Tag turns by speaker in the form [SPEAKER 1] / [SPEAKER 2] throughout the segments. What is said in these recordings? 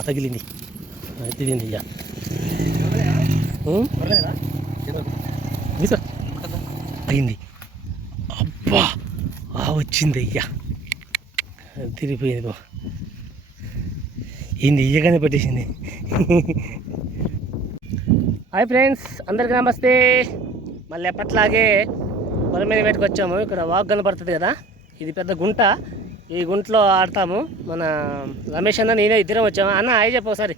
[SPEAKER 1] తగిలింది తిరిగింది ఇయ్య? అయింది. అబ్బా! ఆ వచ్చింది అయ్యా. తిరిగిపోయింది బా ఏంది ఇయ్యగానే పట్టేసింది. హాయ్ ఫ్రెండ్స్ అందరికీ నమస్తే. మళ్ళీ ఎప్పట్లాగే పొలం మీద పెట్టుకొచ్చాము. ఇక్కడ వాక్ కనపడుతుంది కదా. ఇది పెద్ద గుంట. ఈ గుంటలో ఆడతాము. మన రమేష్ అన్న నేనే ఇద్దరం వచ్చాము. అన్న హాయ్ చెప్పు ఒకసారి.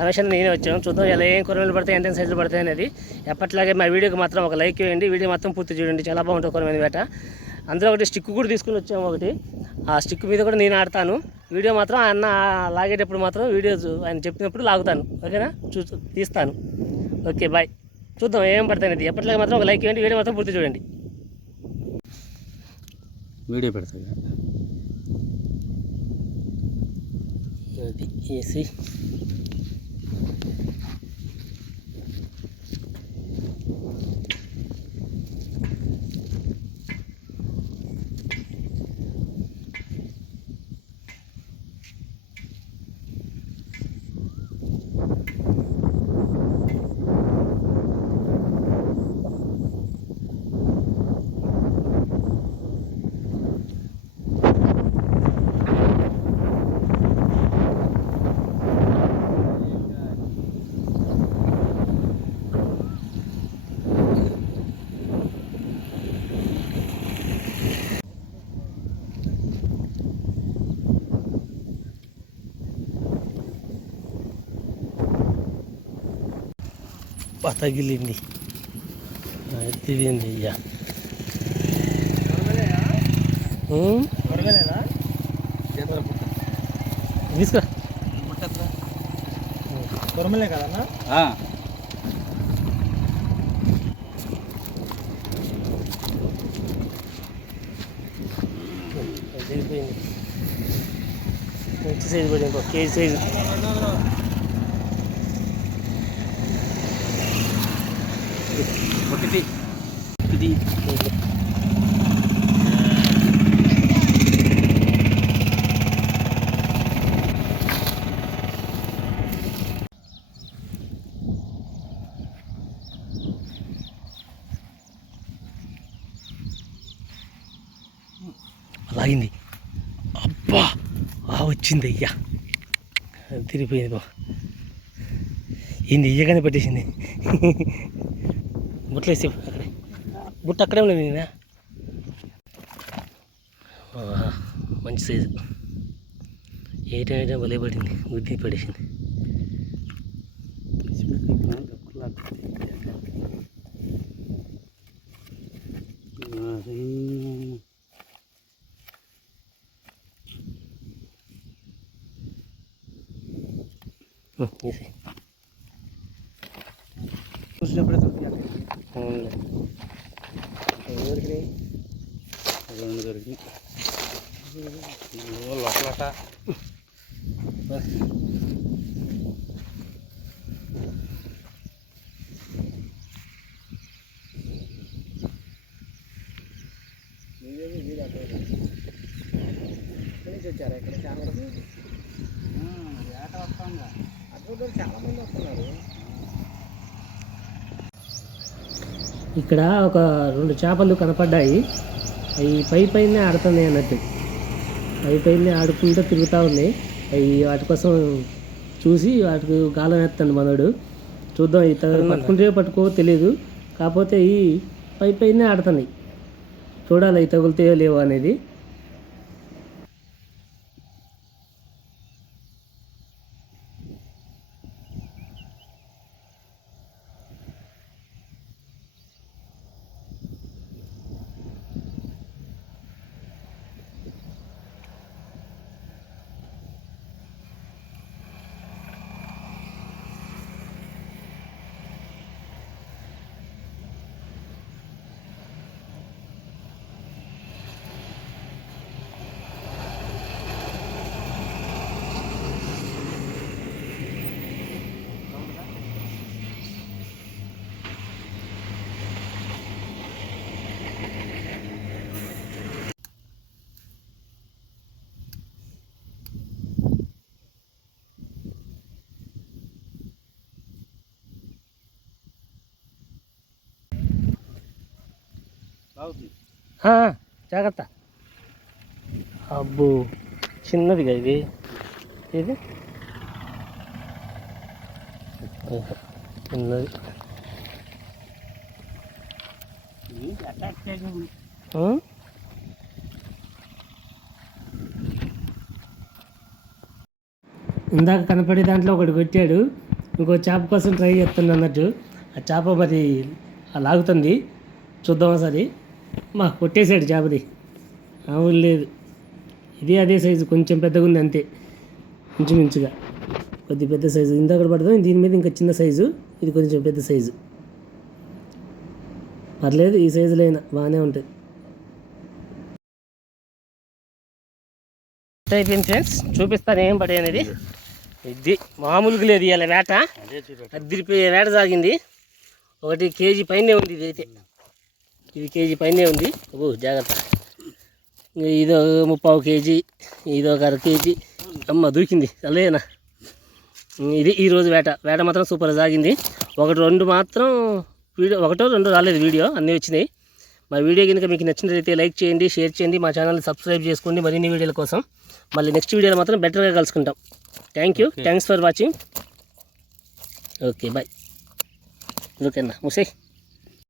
[SPEAKER 1] రమేష్ అన్న నేనే వచ్చాము. చూద్దాం ఇలా ఏం కొరమేలు పడతాయి ఎంత సైజులు పడతాయి అనేది. ఎప్పట్లాగే మా వీడియోకి మాత్రం ఒక లైక్ ఇవ్వండి వీడియో మొత్తం పూర్తి చూడండి. చాలా బాగుంటుంది కొరమేలు వేట. అందులో ఒకటి స్టిక్ కూడా తీసుకుని వచ్చాము ఒకటి. ఆ స్టిక్ మీద కూడా నేను ఆడతాను. వీడియో మాత్రం అన్న లాగేటప్పుడు మాత్రం వీడియో ఆయన చెప్పినప్పుడు లాగుతాను. ఓకేనా? చూ తీస్తాను. Okay bye. చూద్దాం ఏం పడతాయి అనేది. ఎప్పటిలాగా మాత్రం ఒక లైక్ ఇవ్వండి వీడియో మాత్రం పూర్తి చూడండి.
[SPEAKER 2] వీడియో పెడతాను
[SPEAKER 1] అది వేసి అబ్బా, తగిలింది తిరిగింది ఇయ్య ఉం? తీసుకో
[SPEAKER 3] దొరమలే కదన్నా
[SPEAKER 1] అది తిరిగిపోయింది మంచి సైజు పడింది ఇంకో కేజీ సైజు
[SPEAKER 2] ఒకటి ఇది
[SPEAKER 1] లాగింది అబ్బా ఆ వచ్చింది అయ్యా అది తిరిగిపోయింది బా ఏంది ఇయ్యగానే పెట్టేసింది బుట్టలేసి అక్కడే. బుట్ట అక్కడే ఉన్నది నేనా మంచి సైజు. ఏ టైం అయితే భలే పడింది. బుద్ధి పడేసింది.
[SPEAKER 3] చూసినప్పుడు
[SPEAKER 2] లోపలట
[SPEAKER 3] వచ్చారా ఇక్కడ చాలా వరకు ఏట వస్తాంగా అటు చాలా మంది వస్తున్నారు
[SPEAKER 1] ఇక్కడ ఒక రెండు చేపలు కనపడ్డాయి. అవి పై పైనే ఆడుతున్నాయి అన్నట్టు. పై పైనే ఆడుకుంటూ తిరుగుతూ ఉన్నాయి అవి వాటి కోసం చూసి వాటికి గాలం ఎత్తాను మనోడు. చూద్దాం ఈ పట్టుకుంటే పట్టుకో తెలియదు కాకపోతే ఈ పై పైనే ఆడుతున్నాయి చూడాలి అవి తగులుతాయో లేవో అనేది. జాగ్రత్త అబ్బో చిన్నదిగా ఇది ఇది చిన్నది ఇందాక కనపడే దాంట్లో ఒకటి కొట్టాడు. ఇంకో చేప కోసం ట్రై చేస్తుంది అన్నట్టు. ఆ చేప మరి లాగుతుంది. చూద్దాం సరే మా కొట్టేశాడు చేపది. అవును లేదు. ఇది అదే సైజు కొంచెం పెద్దగా ఉంది అంతే. ఇంచుమించుగా. కొద్ది పెద్ద సైజు. ఇందాక పడదాం దీని మీద ఇంకా చిన్న సైజు ఇది కొంచెం పెద్ద సైజు. పర్లేదు ఈ సైజులో అయినా బాగానే ఉంటుంది అయిపోయింది ఫ్రెండ్స్. చూపిస్తాను ఏం పడే అనేది. ఇది మామూలుగా లేదు ఇవాళ వేట. అద్దరిపోయే వేట సాగింది. ఒకటి కేజీ పైనే ఉంది ఇది అయితే ఇది కేజీ పైనే ఉంది. ఓ జాగ్రత్త. ఇదో ముప్పావు కేజీ ఇది ఒక అర కేజీ. అమ్మ దూకింది. అలేనా ఇది ఈరోజు వేట. వేట మాత్రం సూపర్ సాగింది. ఒకటి రెండు మాత్రం వీడియో ఒకటో రెండో రాలేదు వీడియో. అన్నీ వచ్చినాయి. మా వీడియో కనుక మీకు నచ్చినట్లయితే లైక్ చేయండి షేర్ చేయండి మా ఛానల్ సబ్స్క్రైబ్ చేసుకోండి. మరిన్ని వీడియోల కోసం. మళ్ళీ నెక్స్ట్ వీడియోలో మాత్రం బెటర్గా కలుసుకుంటాం. Thank you thanks for watching okay bye ఓకేనా ముసే.